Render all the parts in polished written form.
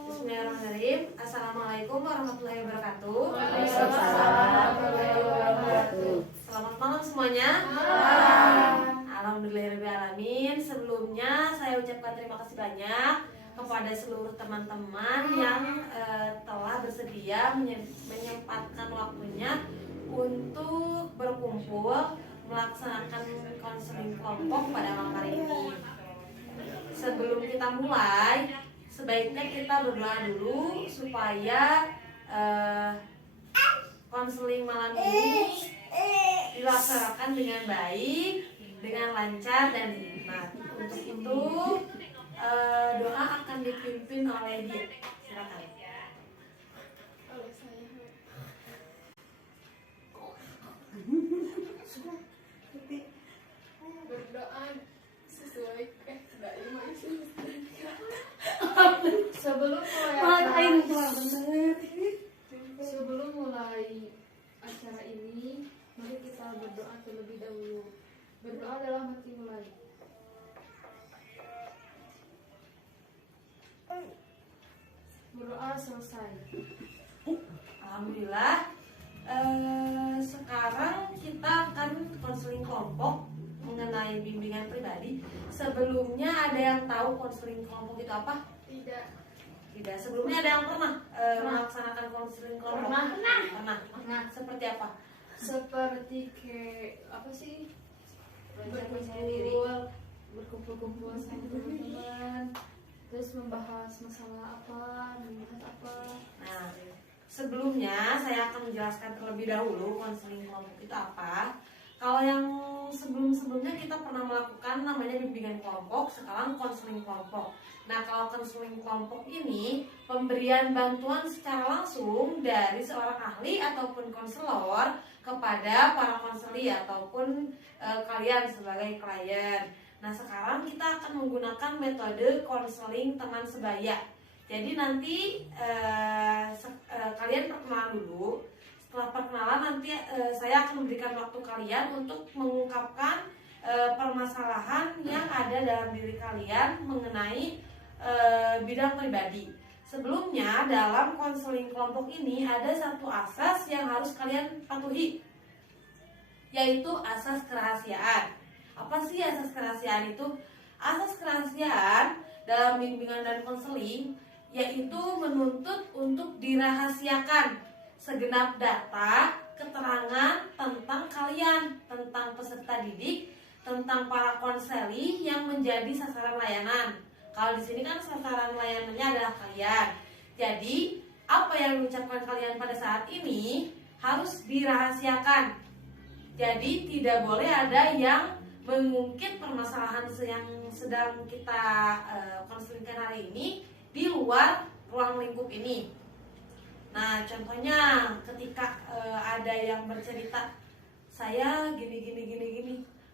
Bismillahirrahmanirrahim. Assalamualaikum warahmatullahi wabarakatuh. Waalaikumsalam warahmatullahi wabarakatuh. Selamat malam semuanya. Alhamdulillahirrahmanirrahim. Sebelumnya saya ucapkan terima kasih banyak kepada seluruh teman-teman yang telah bersedia menyempatkan waktunya untuk berkumpul melaksanakan konseling kelompok pada malam hari ini. Sebelum kita mulai, sebaiknya kita berdoa dulu supaya konseling malam ini dilaksanakan dengan baik, dengan lancar dan hikmat. Untuk itu doa akan dipimpin oleh dia. Silakan. Berdoa sesuai sebelum mulai acara ini, mari kita berdoa terlebih dahulu. Berdoa dalam hati mulai. Berdoa selesai. Alhamdulillah. Sekarang kita akan konseling kelompok mengenai bimbingan pribadi. Sebelumnya ada yang tahu konseling kelompok itu apa? Tidak. Tidak. Sebelumnya ada yang pernah melaksanakan konseling kelompok? Pernah. Seperti apa? Seperti kayak apa sih? Berkumpul sama teman-teman, terus membahas masalah apa, membahas apa. Nah, sebelumnya saya akan menjelaskan terlebih dahulu konseling kelompok itu apa. Kalau yang sebelum-sebelumnya kita pernah melakukan namanya bimbingan kelompok, sekarang konseling kelompok. Nah, kalau konseling kelompok ini pemberian bantuan secara langsung dari seorang ahli ataupun konselor kepada para konseli ataupun kalian sebagai klien. Nah, sekarang kita akan menggunakan metode konseling teman sebaya. Jadi nanti kalian perkenalan dulu. Setelah perkenalan nanti saya akan memberikan waktu kalian untuk mengungkapkan permasalahan yang ada dalam diri kalian mengenai bidang pribadi. Sebelumnya dalam konseling kelompok ini ada satu asas yang harus kalian patuhi, yaitu asas kerahasiaan. Apa sih asas kerahasiaan itu? Asas kerahasiaan dalam bimbingan dan konseling yaitu menuntut untuk dirahasiakan segenap data, keterangan tentang kalian, tentang peserta didik, tentang para konseli yang menjadi sasaran layanan. Kalau di sini kan sasaran layanannya adalah kalian. Jadi, apa yang diucapkan kalian pada saat ini harus dirahasiakan. Jadi, tidak boleh ada yang mengungkit permasalahan yang sedang kita konselingkan hari ini di luar ruang lingkup ini. Nah, contohnya ketika ada yang bercerita, saya gini,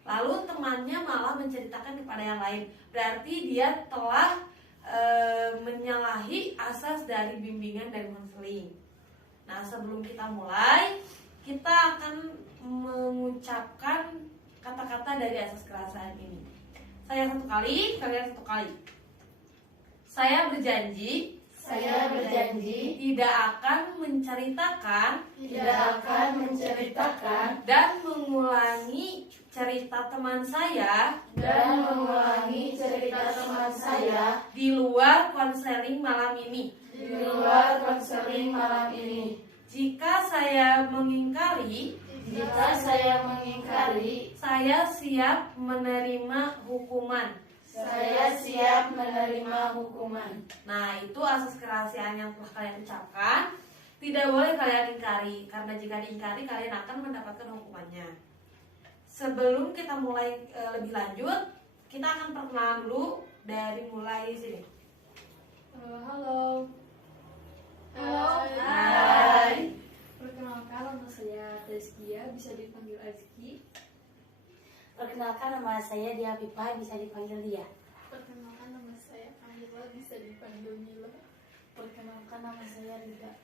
lalu temannya malah menceritakan kepada yang lain, berarti dia telah menyalahi asas dari bimbingan dan konseling. Nah, sebelum kita mulai, kita akan mengucapkan kata-kata dari asas kerahasiaan ini. Saya satu kali, kalian satu kali. Saya berjanji tidak akan menceritakan dan mengulangi cerita teman saya di luar konseling malam ini. Jika saya mengingkari, saya siap menerima hukuman. Nah, itu asas kerahasiaan yang telah kalian ucapkan. Tidak boleh kalian ingkari, karena jika diingkari kalian akan mendapatkan hukumannya. Sebelum kita mulai lebih lanjut, kita akan perkenalan dulu dari mulai sini. Halo. Hai. Perkenalkan, nama saya Tezkia, bisa dipanggil Azki. Perkenalkan, nama saya Dia Pipa, bisa dipanggil Dia. Perkenalkan, nama saya Kamila, bisa dipanggil Mila. Perkenalkan, nama saya Rida.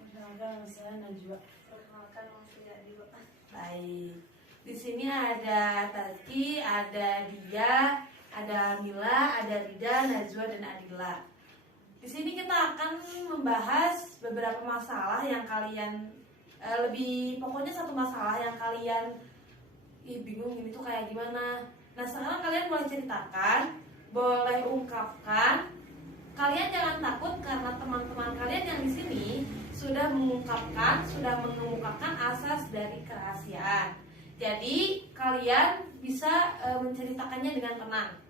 Perkenalkan, nama saya Najwa. Perkenalkan, nama saya Diwa. Baik. Di sini ada Tazki, ada Dia, ada Mila, ada Rida, Najwa, dan Adila. Di sini kita akan membahas beberapa masalah yang kalian pokoknya satu masalah yang kalian bingung ini tuh kayak gimana. Nah, sekarang kalian boleh ceritakan, boleh ungkapkan. Kalian jangan takut karena teman-teman kalian yang di sini sudah mengungkapkan, sudah mengemukakan asas dari kerahasiaan. Jadi kalian bisa menceritakannya dengan tenang.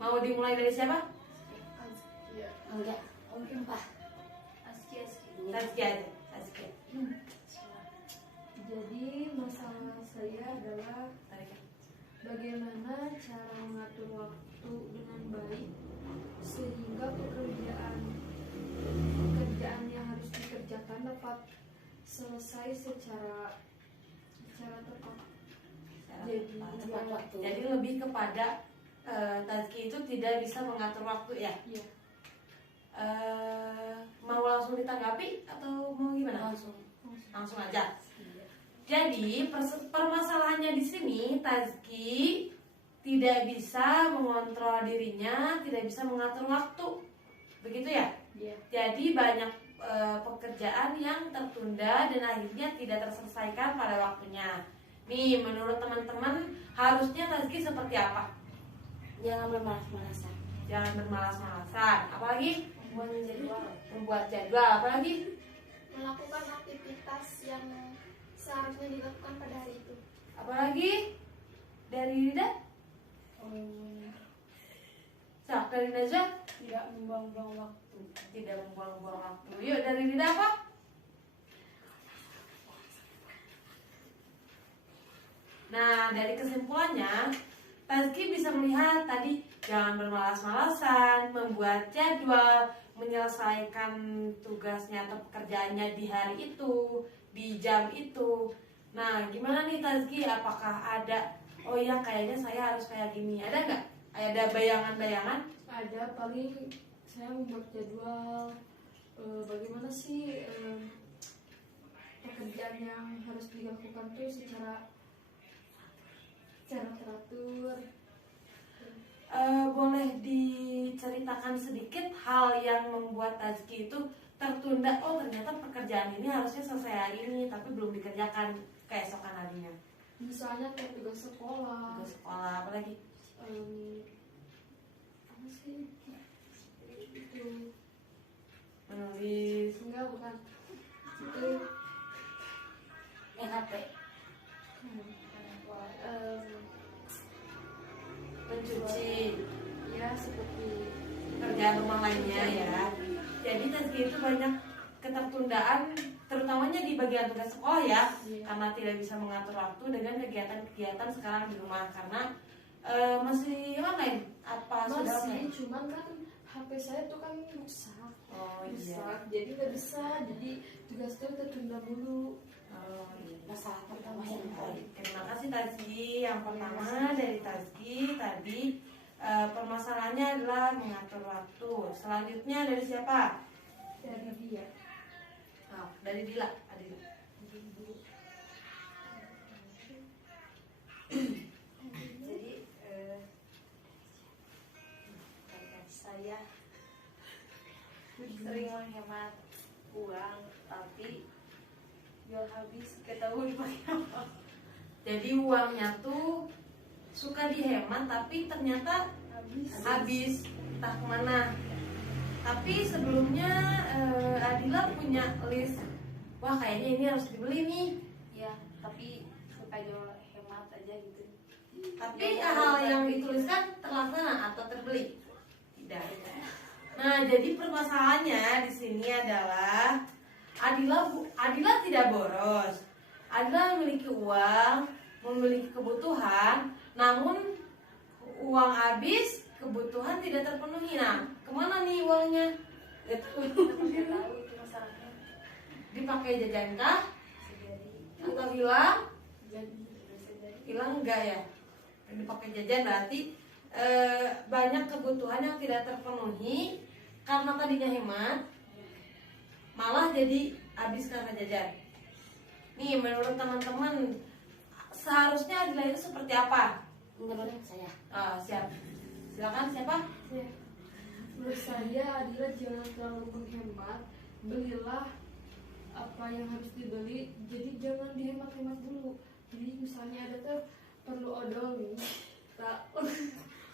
Mau dimulai dari siapa? Iya. Enggak, mungkin Pak. Aski. Tazki aja. Tazki. Jadi masalah saya adalah bagaimana cara mengatur waktu dengan baik sehingga pekerjaan yang harus dikerjakan dapat selesai secara tepat. Tepat waktu. Jadi lebih kepada Tazki itu tidak bisa mengatur waktu ya. Iya. Mau langsung ditanggapi atau mau gimana? Langsung aja. Jadi permasalahannya di sini Tazki tidak bisa mengontrol dirinya, tidak bisa mengatur waktu, begitu ya? Iya. Jadi banyak pekerjaan yang tertunda dan akhirnya tidak terselesaikan pada waktunya. Nih, menurut teman-teman harusnya Tazki seperti apa? Jangan bermalas-malasan. Jangan bermalas-malasan. Apalagi membuat jadwal. Apalagi melakukan aktivitas yang seharusnya dilakukan pada hari itu. apalagi dari Rida? Dari Najwa? Tidak membuang-buang waktu. Tidak membuang-buang waktu. Yuk, dari Rida apa? Nah, dari kesimpulannya Tazki bisa melihat tadi jangan bermalas-malasan, membuat jadwal, menyelesaikan tugasnya atau pekerjaannya di hari itu, di jam itu. Nah, gimana nih Tazki? Apakah ada, oh ya kayaknya saya harus kayak gini? Ada nggak? Ada bayangan-bayangan? Ada, paling saya membuat jadwal bagaimana sih pekerjaan yang harus dilakukan tuh secara teratur. Boleh diceritakan sedikit hal yang membuat Tazki itu tertunda. Oh, ternyata pekerjaan ini harusnya selesai hari ini tapi belum dikerjakan keesokan harinya. Misalnya kayak tugas sekolah. Tugas sekolah apalagi? Apa sih itu? Menulis. Enggak, bukan itu. HP. Mencuci. Ya, seperti Kerjaan rumah lainnya ya. Jadi Tazki itu banyak ketertundaan terutamanya di bagian tugas sekolah ya. Iya. Karena tidak bisa mengatur waktu dengan kegiatan-kegiatan sekarang di rumah karena masih online apa sudah masih, online? cuman kan HP saya tuh kan rusak. Oh iya. Rusak, jadi nggak bisa. Jadi tugas itu tertunda dulu. Oh iya. Masalah pertama yang Baik, terima kasih Tazki. Yang pertama dari Tazki tadi permasalahannya adalah mengatur waktu. Selanjutnya dari siapa? Dari dia. Oh, dari Dila. Adila. Jadi saya sering menghemat uang tapi jual habis ketahui pakai apa. Jadi uangnya tuh suka dihemat tapi ternyata habis entah kemana. Tapi sebelumnya Adila punya list, wah kayaknya ini harus dibeli nih. Ya tapi suka jual hemat aja gitu. Tapi hal yang dituliskan terlaksana atau terbeli? Tidak. Nah, jadi permasalahannya di sini adalah Adila tidak boros. Adila memiliki uang, memiliki kebutuhan, namun uang habis, kebutuhan tidak terpenuhi. Nah, kemana nih uangnya? Nggak tahu itu masalahnya. Dipakai jajan kah? Jadi Atau hilang? bisa jadi. Hilang enggak ya? Dipakai jajan berarti banyak kebutuhan yang tidak terpenuhi karena tadinya hemat, malah jadi habis karena jajan. Nih, menurut teman-teman seharusnya Adila itu seperti apa? Menurut saya Siap. Silakan siapa? menurut saya adalah jangan terlalu menghemat, belilah apa yang harus dibeli, jadi jangan dihemat-hemat dulu. Jadi misalnya ada tuh perlu odol nih, tak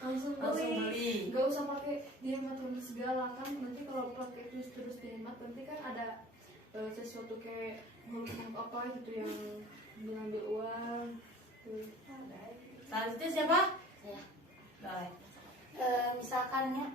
langsung beli, nggak usah pakai dihemat-hemat segala kan. Nanti kalau pakai terus dihemat nanti kan ada sesuatu kayak makhluk apa gitu yang mengambil uang tuh. Selanjutnya siapa? Ya. Boleh. Misalkannya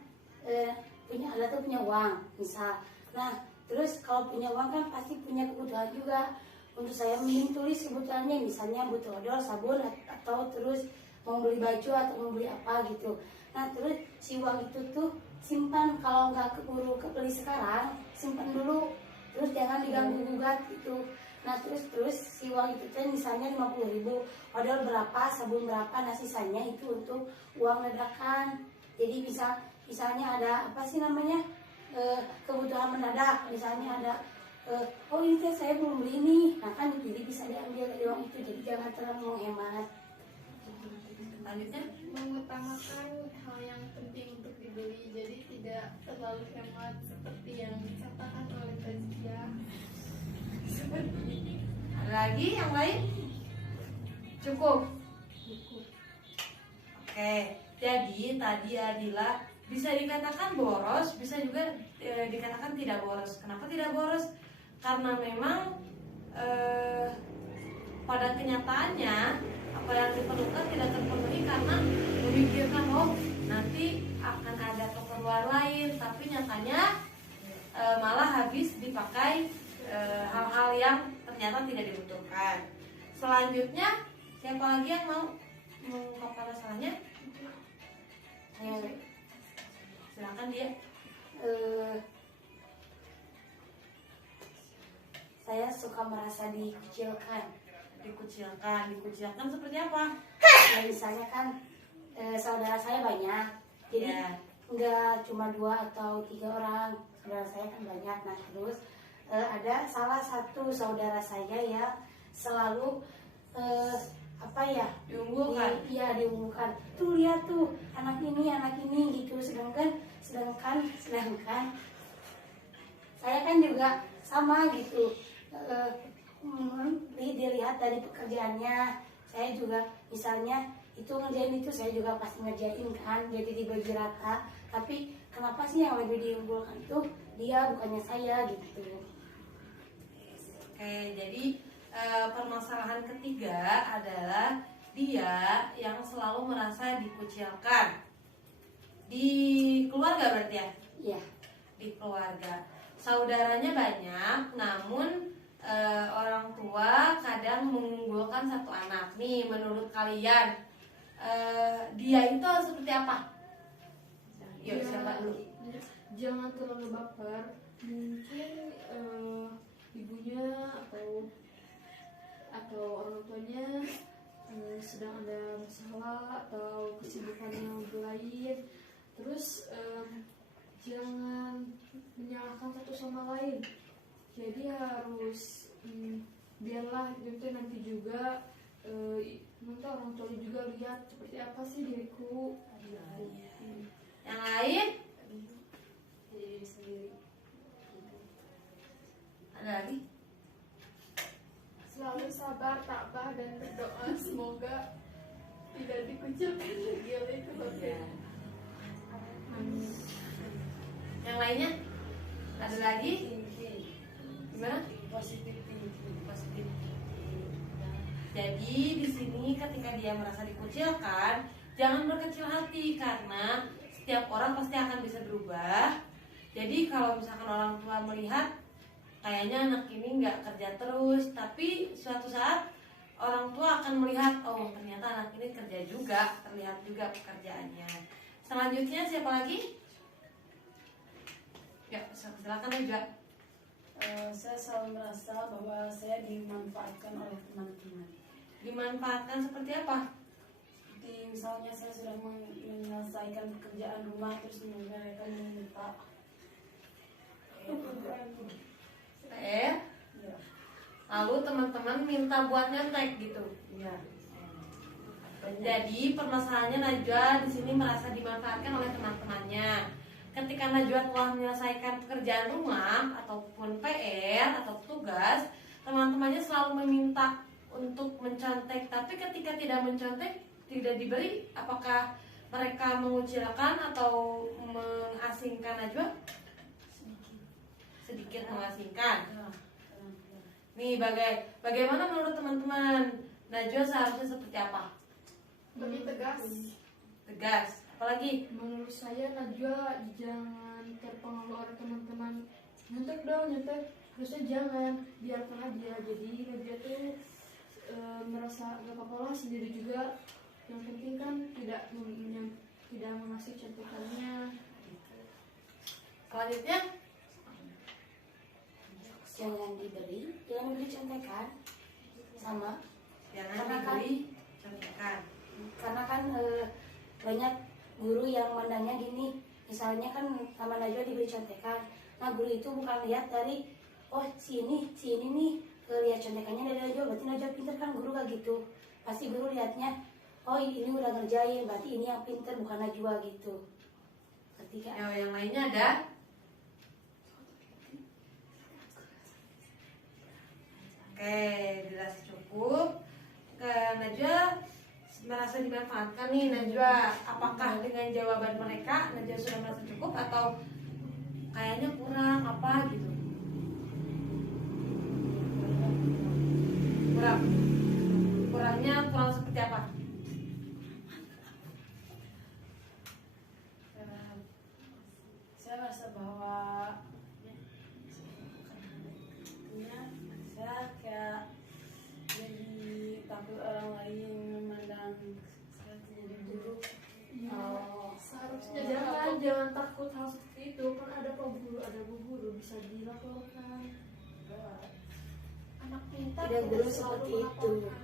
punya ada tuh punya uang misal, nah terus kalau punya uang kan pasti punya kebutuhan juga. Untuk saya mending tulis kebutuhannya, misalnya butuh odol, sabun, atau terus mau beli baju atau mau beli apa gitu. Nah terus si uang itu tuh simpan, kalau nggak keburu kebeli sekarang simpan dulu, terus jangan diganggu gugat gitu. Nah terus si uang itu tuh misalnya 50.000, odol berapa, sabun berapa, nah sisanya itu untuk uang ledakan. Jadi misalnya ada apa sih namanya kebutuhan mendadak, misalnya ada oh ini teh saya belum beli nih, nah kan jadi bisa diambil dari uang itu. Jadi jangan terlalu menghemat. Selanjutnya Mengutamakan hal yang penting untuk dibeli, jadi tidak terlalu hemat seperti yang dikatakan oleh Tazkia. ada lagi yang lain? Cukup. Oke, jadi tadi Adila bisa dikatakan boros, bisa juga dikatakan tidak boros. Kenapa tidak boros? Karena memang pada kenyataannya apa yang diperlukan tidak terpenuhi karena memikirkan nanti akan ada keperluan lain, tapi nyatanya malah habis dipakai hal-hal yang ternyata tidak dibutuhkan. Selanjutnya siapa lagi yang mau mengungkapkan masalahnya? Silakan dia. Saya suka merasa dikucilkan. Dikucilkan seperti apa? Ya, misalnya kan saudara saya banyak, jadi Ya. nggak cuma 2 atau 3 orang, saudara saya kan banyak. Nah terus ada salah satu saudara saya yang selalu apa ya, Diunggulkan. Iya diunggulkan. Tuh lihat tuh anak ini gitu. Sedangkan saya kan juga sama gitu. Dilihat dari pekerjaannya, saya juga misalnya itu ngerjain itu, saya juga pasti ngerjain kan, jadi dibagi rata. Tapi kenapa sih yang lebih diunggulkan itu dia, bukannya saya gitu. Oke, jadi permasalahan ketiga adalah dia yang selalu merasa dikucilkan di keluarga, berarti ya? Iya. Di keluarga saudaranya banyak, namun orang tua kadang mengunggulkan satu anak. Nih, menurut kalian dia itu harus seperti apa? Yuk, siapa dulu? Jangan terlalu baper. Mungkin ibunya atau orang tuanya sedang ada masalah atau kesibukan yang lain. Terus jangan menyalahkan satu sama lain. Jadi harus biarlah nanti juga nanti orang tua juga lihat seperti apa sih diriku. Yang lain? Diri sendiri. Ada lagi? Selalu sabar, tabah, dan berdoa semoga tidak dikucilkan lagi oleh keluarga. Yang lainnya? Ada lagi? Gimana? Positif thinking. Positif. Jadi di sini ketika dia merasa dikucilkan, jangan berkecil hati karena setiap orang pasti akan bisa berubah. Jadi kalau misalkan orang tua melihat kayaknya anak ini nggak kerja terus, tapi suatu saat orang tua akan melihat, oh ternyata anak ini kerja juga, terlihat juga pekerjaannya. Selanjutnya siapa lagi? Ya, silakan juga. Saya selalu merasa bahwa saya dimanfaatkan oleh teman-teman. Dimanfaatkan seperti apa? Seperti misalnya saya sudah menyelesaikan pekerjaan rumah, terus mereka meminta Ya. Lalu teman-teman minta buat nyetek gitu. ya. Jadi permasalahannya Najwa di sini merasa dimanfaatkan oleh teman-temannya. ketika Najwa telah menyelesaikan pekerjaan rumah ataupun PR atau tugas, teman-temannya selalu meminta untuk mencontek, tapi ketika tidak mencontek, tidak diberi, apakah mereka mengucilkan atau mengasingkan Najwa? Sedikit mengasingkan. Nih, bagaimana menurut teman-teman? Najwa seharusnya seperti apa? Lebih tegas. Tegas. Apalagi? Menurut saya Najwa jangan terpengaruh oleh teman-teman. Nyontek dong, nyontek. Harusnya jangan, biarkan aja. Jadi Najwa tuh merasa gak apa-apa lah sendiri juga. Yang penting kan tidak mengasih contekannya. Selanjutnya? Jangan diberi contekan. Sama. Jangan Karena kan- diberi contekan. Karena kan banyak guru yang mandangnya gini, misalnya kan sama Najwa diberi contekan. Nah guru itu bukan lihat dari si ini nih lihat contekannya dari Najwa, berarti Najwa pinter kan, guru gak gitu. Pasti guru lihatnya, ini udah ngerjain, berarti ini yang pinter bukan Najwa gitu. Ketika Yang lainnya ada? Oke, dirasa cukup. Najwa merasa dimanfaatkan nih. Najwa, apakah dengan jawaban mereka Najwa sudah merasa cukup atau kayaknya kurang apa gitu? Kurang seperti apa? Saya rasa bahwa saya kayak jadi takut orang lain memandang saya jadi buruk. Seharusnya Jangan takut hal seperti itu. Kan ada pak guru, ada bu guru, bisa dilaporkan. anak pintar tidak guru selalu seperti itu. melaporkan.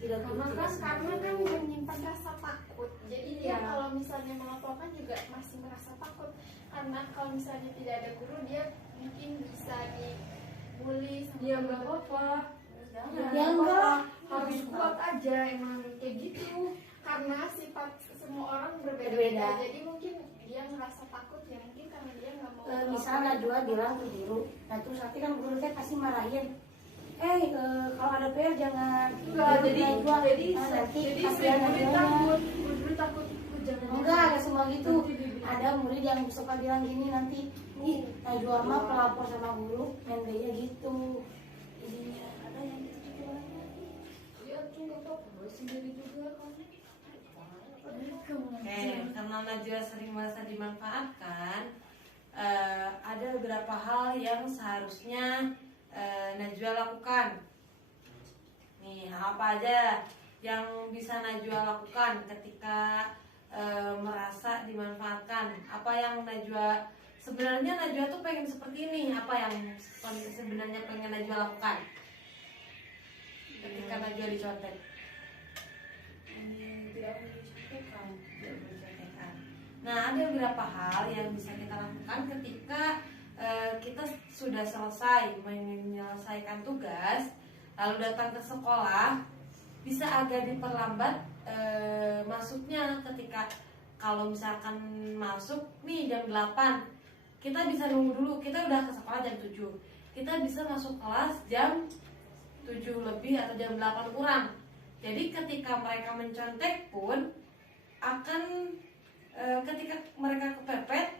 Tidak guru tidak Karena seperti kan itu. menyimpan rasa takut. Jadi dia kalau misalnya melaporkan juga masih merasa takut. Karena kalau misalnya tidak ada guru, dia mungkin bisa dibully sama Ya nggak apa-apa. Ya enggak. Harus kuat aja, emang kayak gitu. karena sifat semua orang Berbeda. berbeda-beda. Jadi mungkin dia ngerasa takut ya, mungkin karena dia nggak mau. Misalnya Najwa bilang ke guru, nah terus nanti kan guru teh pasti marahin. Kalau ada PR jangan Enggak, ikut jadi Najwa. jadi Nanti jadi kasihan murid Najwanya. takut, murid takut jangan. Enggak, ada semua gitu. Nanti dibilang. Ada murid yang suka bilang gini nanti, Najwa mah pelapor sama guru, main gaya gitu. Jadinya ada yang gitu juga. Ya tuh nggak apa-apa, sendiri juga kan. Oke, karena Najwa sering merasa dimanfaatkan, ada beberapa hal yang seharusnya Najwa lakukan. Nih, apa aja yang bisa Najwa lakukan ketika merasa dimanfaatkan? Apa yang sebenarnya Najwa tuh pengen seperti ini? Apa yang sebenarnya pengen Najwa lakukan ketika Najwa dicontek? Tidak mencontekan. Nah, ada beberapa hal yang bisa kita lakukan ketika kita sudah selesai menyelesaikan tugas, lalu datang ke sekolah, bisa agak diperlambat masuknya. Ketika kalau misalkan masuk nih jam 8, kita bisa nunggu dulu, kita udah ke sekolah jam 7, kita bisa masuk kelas jam 7 lebih atau jam 8 kurang. Jadi ketika mereka mencontek pun akan ketika mereka kepepet,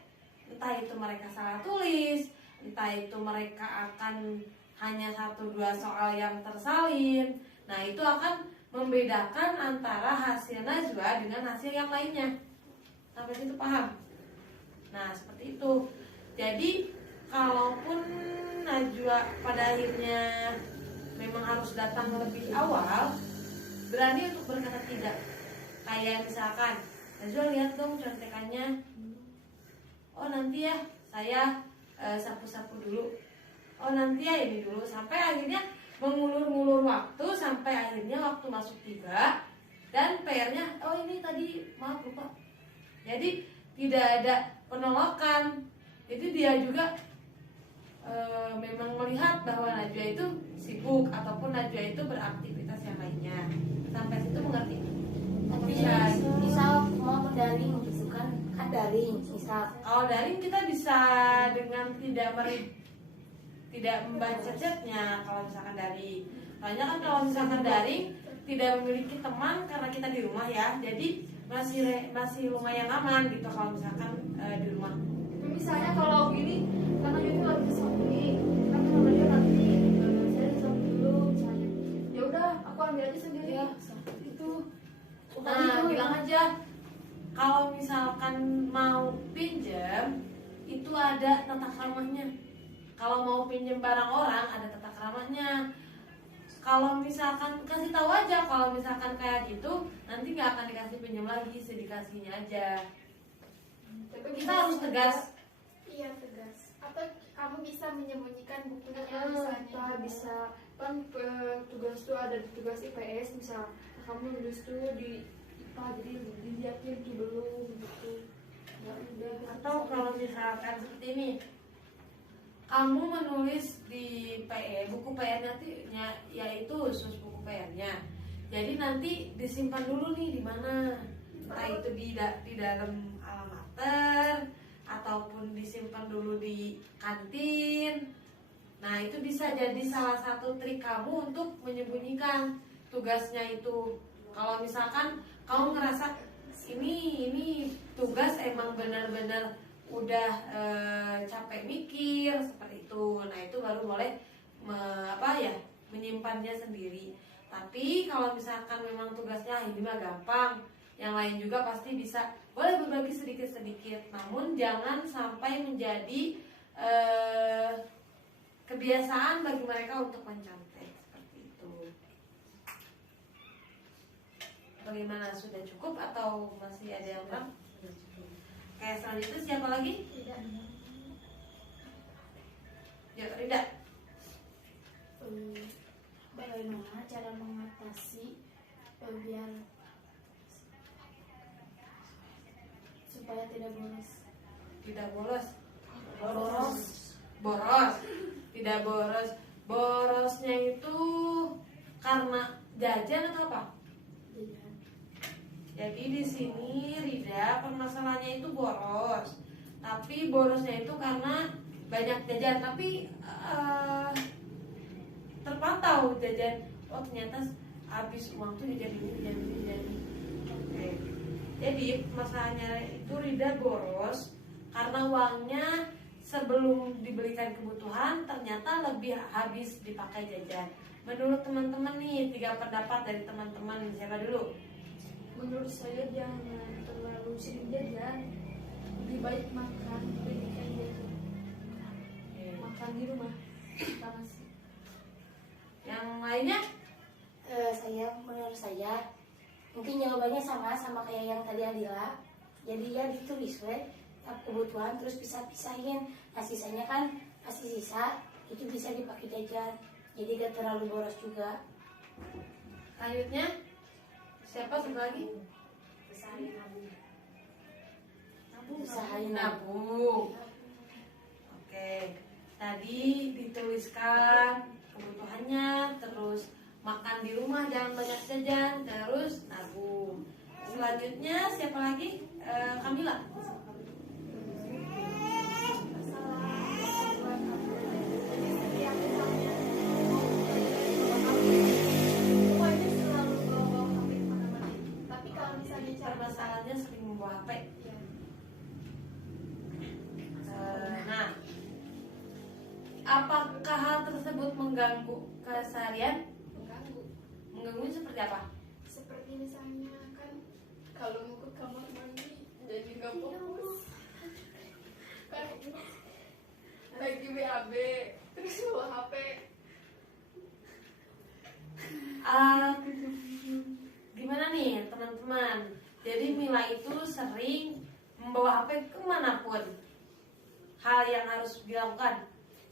entah itu mereka salah tulis, entah itu mereka akan hanya 1-2 soal yang tersalin. Nah, itu akan membedakan antara hasil Najwa dengan hasil yang lainnya. Sampai situ paham? Nah, seperti itu. Jadi kalaupun Najwa pada akhirnya memang harus datang lebih awal, berani untuk berkata tidak. Kayak misalkan Najwa lihat dong contekannya, nanti ya saya sapu-sapu dulu, nanti ya ini dulu, sampai akhirnya mengulur-ngulur waktu sampai akhirnya waktu masuk 3 dan PR-nya ini tadi maaf lupa. Jadi tidak ada penolakan. Jadi dia juga memang melihat bahwa Najwa itu sibuk ataupun Najwa itu beraktivitas yang lainnya. Sampai situ mengerti? Tapi Ya. misal mau mendaring gitu kan kan daring misal. Kalau daring kita bisa dengan tidak membaca chatnya kalau misalkan daring. Soalnya kan kalau misalkan daring tidak memiliki teman karena kita di rumah ya, jadi masih lumayan aman gitu kalau misalkan di rumah. Misalnya kalau gini, karena itu lagi shopping, kan kalau dia nanti saya shopping dulu misalnya, ya udah aku ambil aja sendiri. Ya. Itu Nah, bilang aja kalau misalkan mau pinjam itu ada tata keramanya. Kalau mau pinjam barang orang ada tata keramanya. Kalau misalkan kasih tahu aja kalau misalkan kayak gitu nanti nggak akan dikasih pinjam lagi, sedikasihnya aja. Tapi Kita harus tegas. Iya tegas. Atau kamu bisa menyembunyikan bukunya misalnya misalnya. bisa kan tugas tuh ada di tugas IPS misal kamu nulis tuh di IPA jadi dilihatin tuh belum gitu. Ya udah. Atau kalau misalkan seperti ini, kamu menulis di buku PR-nya yaitu khusus buku PR-nya. Jadi nanti disimpan dulu nih di mana, entah itu di dalam alamater ataupun disimpan dulu di kantin. Nah itu bisa jadi salah satu trik kamu untuk menyembunyikan tugasnya itu. Kalau misalkan kamu ngerasa ini tugas emang benar-benar udah capek mikir seperti itu, nah itu baru boleh menyimpannya sendiri. Tapi kalau misalkan memang tugasnya ini mah gampang, yang lain juga pasti bisa, boleh berbagi sedikit-sedikit, namun jangan sampai menjadi kebiasaan bagi mereka untuk mencontek seperti itu. Bagaimana, sudah cukup atau masih ada yang kurang? Oke, selanjutnya siapa lagi? Tidak. Ya, Rida. Bagaimana cara mengatasi biar supaya tidak bolos? Tidak bolos. Boros. Tidak boros. Borosnya itu karena jajan atau apa? Jadi di sini Rida permasalahannya itu boros. Tapi borosnya itu karena banyak jajan, tapi terpantau jajan. Oh ternyata habis uang tuh jajan ini. Oke. Jadi masalahnya itu Rida boros karena uangnya sebelum dibelikan kebutuhan ternyata lebih habis dipakai jajan. Menurut teman-teman nih, 3 pendapat dari teman-teman, siapa dulu? Menurut saya jangan terlalu sering jajan, lebih baik makan dibandingkan jajan. Makan di rumah karena sih. Yang lainnya? Menurut saya mungkin jawabannya sama kayak yang tadi Adila. Jadi ya ditulis kebutuhan terus pisah-pisahin. Nah sisanya kan pasti sisa, itu bisa dipakai jajan. Jadi gak terlalu boros juga. Selanjutnya siapa lagi? Usahain Nabung. Oke. Tadi dituliskan kebutuhannya, terus makan di rumah jangan banyak jajan, terus nabung. Selanjutnya siapa lagi? Kamila. Permasalahannya sering membawa HP. Nah, apakah hal tersebut mengganggu keseharian? Mengganggu seperti apa? Seperti misalnya kan kalau mau ke kamar mandi jadi nggak fokus. Kan lagi BAB terus bawa HP. Gimana nih teman-teman? Jadi Mila itu sering membawa HP kemanapun. Hal yang harus dilakukan.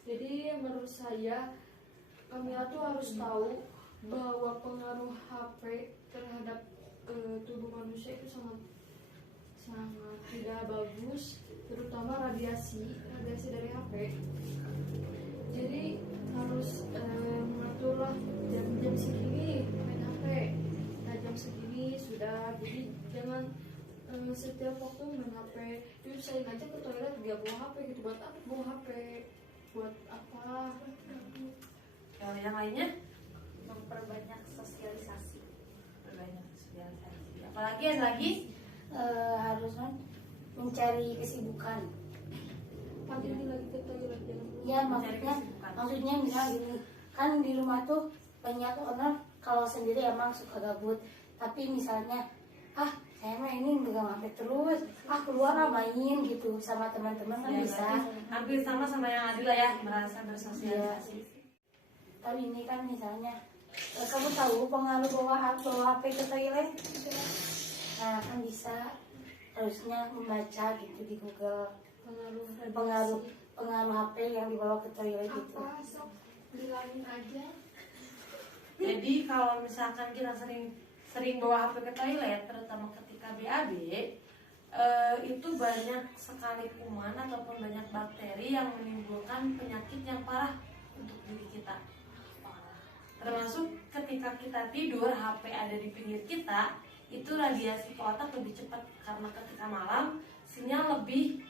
Jadi menurut saya Kamila tuh harus tahu bahwa pengaruh HP terhadap tubuh manusia itu sangat tidak bagus, terutama radiasi dari HP. Jadi harus mengaturlah jam segini main HP, nah jam segini sudah. Jadi jangan setiap waktu main HP. Diusahain aja ke toilet dia bawa HP gitu. Buat apa bawa HP? Buat apa? Kalau yang lainnya Memperbanyak sosialisasi. berbanyak sosialisasi. Apalagi ada lagi Harusnya mencari kesibukan. Pagi ini lagi ke toilet jangan bawa. Ya mencari maksudnya kesibukan. misal gini, kan di rumah tuh banyak orang kalau sendiri emang suka gabut, tapi misalnya saya mah ini megang HP terus, keluar main gitu sama teman-teman kan Ya, bisa. berarti hampir sama yang Adila ya, merasa bersosialisasi. Tapi ini kan misalnya kamu tahu pengaruh bawa HP ke toilet? Nah kan bisa, harusnya membaca gitu di Google pengaruh HP yang dibawa ke toilet gitu. Apa sok bilangin aja. Jadi kalau misalkan kita sering bawa HP ke toilet, terutama ketika BAB, itu banyak sekali kuman ataupun banyak bakteri yang menimbulkan penyakit yang parah untuk diri kita. Termasuk ketika kita tidur, HP ada di pinggir kita, itu radiasi ke otak lebih cepat karena ketika malam sinyal lebih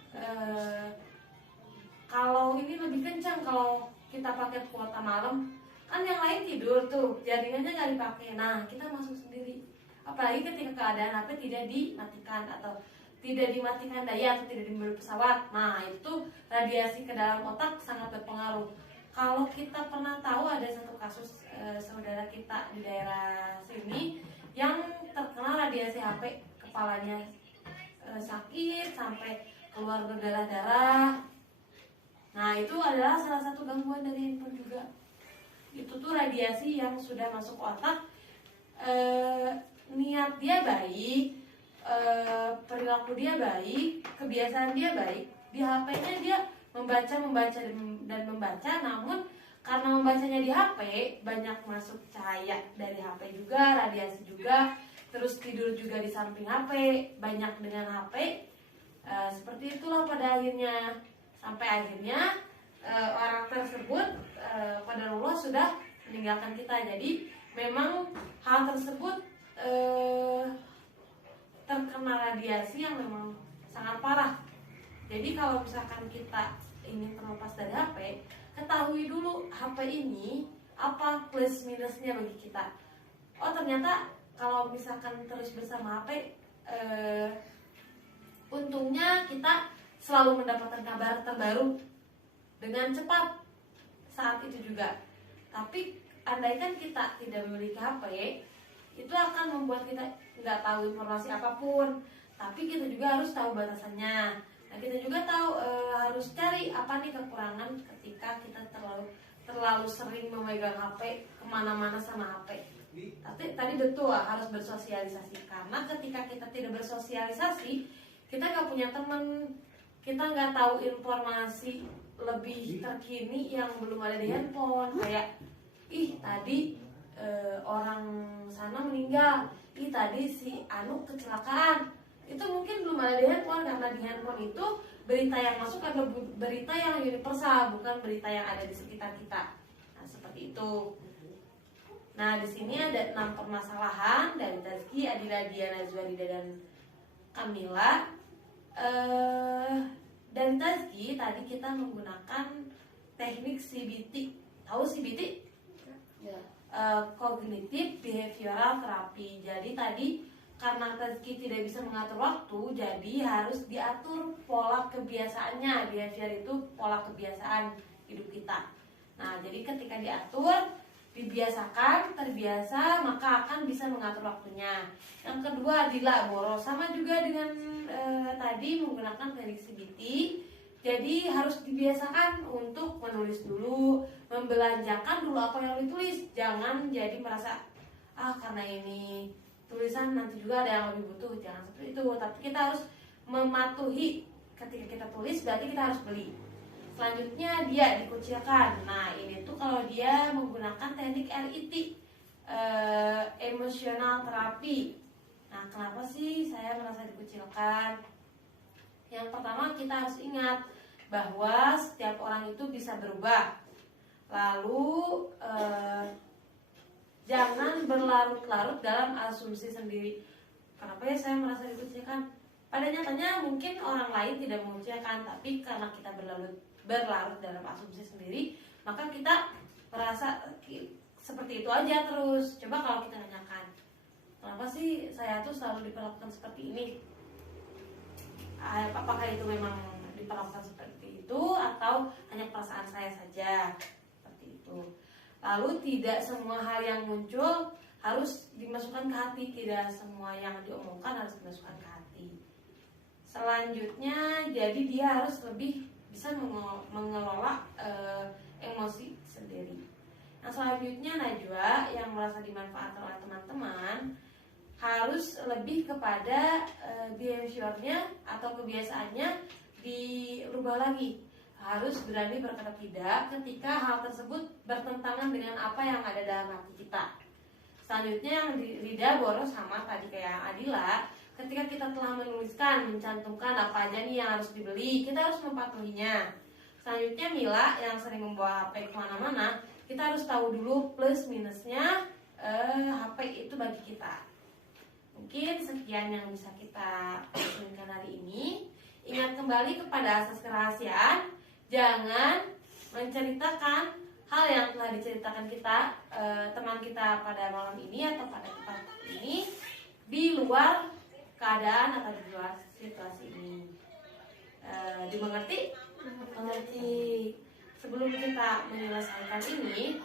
kalau ini lebih kencang kalau kita pakai kuota malam. Kan yang lain tidur tuh, jaringannya nggak dipakai. Nah, kita masuk sendiri. Apalagi ketika keadaan HP tidak dimatikan atau tidak dimatikan daya atau tidak dimiliki pesawat. Nah, itu radiasi ke dalam otak sangat berpengaruh. Kalau kita pernah tahu ada satu kasus saudara kita di daerah sini yang terkena radiasi HP, kepalanya sakit sampai keluar berdarah-darah. Nah, itu adalah salah satu gangguan dari handphone juga. Itu tuh radiasi yang sudah masuk otak. Niat dia baik, perilaku dia baik, kebiasaan dia baik. Di HP-nya dia membaca dan membaca, namun karena membacanya di HP banyak masuk cahaya dari HP juga, radiasi juga, terus tidur juga di samping HP, banyak dengan HP. Seperti itulah pada akhirnya, sampai akhirnya orang tersebut pada Allah sudah meninggalkan kita. Jadi memang hal tersebut terkena radiasi yang memang sangat parah. Jadi kalau misalkan kita ingin terlepas dari HP, ketahui dulu HP ini apa plus minusnya bagi kita. Oh ternyata kalau misalkan terus bersama HP, untungnya kita selalu mendapatkan kabar terbaru dengan cepat saat itu juga. Tapi andaikan kita tidak memiliki HP, itu akan membuat kita nggak tahu informasi apapun. Tapi kita juga harus tahu batasannya. Nah kita juga tahu harus cari apa nih kekurangan ketika kita terlalu sering memegang HP kemana-mana sama HP. Tapi tadi betul harus bersosialisasi, karena ketika kita tidak bersosialisasi, kita nggak punya teman, kita nggak tahu informasi lebih terkini yang belum ada di handphone. Kayak tadi orang sana meninggal, tadi si Anu kecelakaan. Itu mungkin belum ada di handphone, karena di handphone itu berita yang masuk adalah berita yang universal, bukan berita yang ada di sekitar kita. Nah seperti itu. Nah di sini ada 6 permasalahan dari Tazki, Adila, Diana, Zuarida, dan Kamila. Dari Tazki tadi kita menggunakan teknik CBT. Tahu CBT? Ya. Cognitive Behavioral Therapy. Jadi tadi karena Tazki tidak bisa mengatur waktu, jadi harus diatur pola kebiasaannya. Behavior itu pola kebiasaan hidup kita. Nah jadi ketika diatur, dibiasakan, terbiasa, maka akan bisa mengatur waktunya. Yang kedua, dilaboro, sama juga dengan tadi menggunakan teknik CBT. Jadi harus dibiasakan untuk menulis dulu, membelanjakan dulu apa yang ditulis. Jangan jadi merasa karena ini tulisan nanti juga ada yang lebih butuh, jangan seperti itu. Tapi kita harus mematuhi, ketika kita tulis berarti kita harus beli. Selanjutnya dia dikucilkan. Nah ini tuh kalau dia menggunakan teknik RET, emotional therapy. Nah kenapa sih saya merasa dikucilkan? Yang pertama kita harus ingat bahwa setiap orang itu bisa berubah. Lalu jangan berlarut-larut dalam asumsi sendiri. Kenapa ya saya merasa dikucilkan? Pada nyatanya mungkin orang lain tidak mengucapkan, tapi karena kita berlarut dalam asumsi sendiri, maka kita merasa seperti itu aja terus. Coba kalau kita tanyakan, kenapa sih saya tuh selalu diperlakukan seperti ini? Apakah itu memang diperlakukan seperti itu atau hanya perasaan saya saja? Seperti itu. Lalu tidak semua hal yang muncul harus dimasukkan ke hati, tidak semua yang diomongkan harus dimasukkan ke hati. Selanjutnya, jadi dia harus lebih bisa mengelola emosi sendiri. Nah, selanjutnya Najwa yang merasa dimanfaatkan oleh teman-teman harus lebih kepada behaviornya atau kebiasaannya dirubah lagi. Harus berani berkata tidak ketika hal tersebut bertentangan dengan apa yang ada dalam hati kita. Selanjutnya yang Rida boros sama tadi kayak Adila, ketika kita telah menuliskan, mencantumkan apa aja nih yang harus dibeli, kita harus mematuhinya. Selanjutnya Mila yang sering membawa HP kemana-mana, kita harus tahu dulu plus minusnya HP itu bagi kita. Mungkin sekian yang bisa kita lakukan hari ini. Ingat kembali kepada asas kerahasiaan, jangan menceritakan hal yang telah diceritakan kita teman kita pada malam ini atau pada tempat ini di luar keadaan atau di luar situasi ini. Dimengerti? Mengerti. Sebelum kita menyelesaikan ini,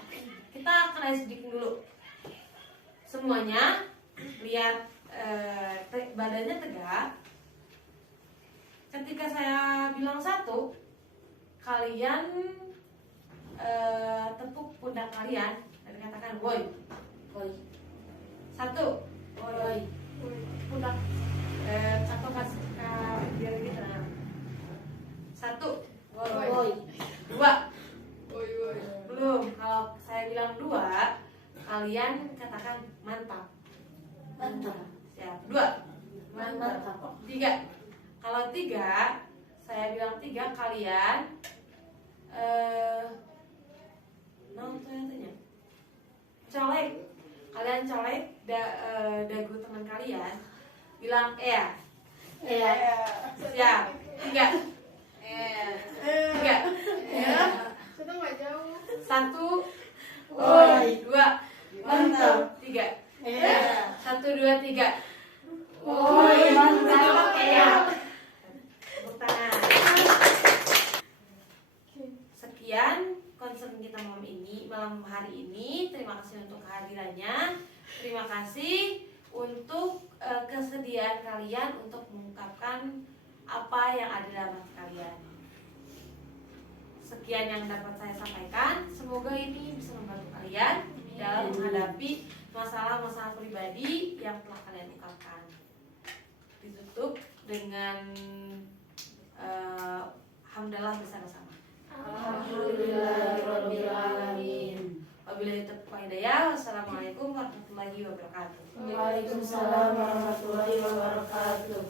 kita akan sedikit dulu. Semuanya lihat badannya tegak. Ketika saya bilang 1, kalian tepuk pundak kalian dan katakan boy. Boy. 1. Boy. Pundak atau kasih biar gitu. 1. Boy. 2. Woi woi. Belum. Kalau saya bilang 2, kalian katakan mantap. Mantap. Siap. 2. Mantap. 3. Kalau 3, saya bilang 3, kalian colek. Kalian colek dagu teman kalian. Bilang ya. Siap. 3. 3. Kita nggak jauh. 1. Woi. 2. Mantap. 3. 1, 2, 3. Woi, mantap. Tepuk tangan. Sekian concern kita malam hari ini. Terima kasih untuk kehadirannya. Terima kasih untuk kesediaan kalian untuk mengungkapkan apa yang ada dalam hati kalian. Sekian yang dapat saya sampaikan. Semoga ini bisa membantu kalian dalam menghadapi masalah-masalah pribadi yang telah kalian ungkapkan. Ditutup dengan hamdalah bersama-sama. Alhamdulillahirabbil alamin. Wabillahi taufiq wal hidayah. Wassalamualaikum warahmatullahi wabarakatuh. Waalaikumsalam warahmatullahi wabarakatuh.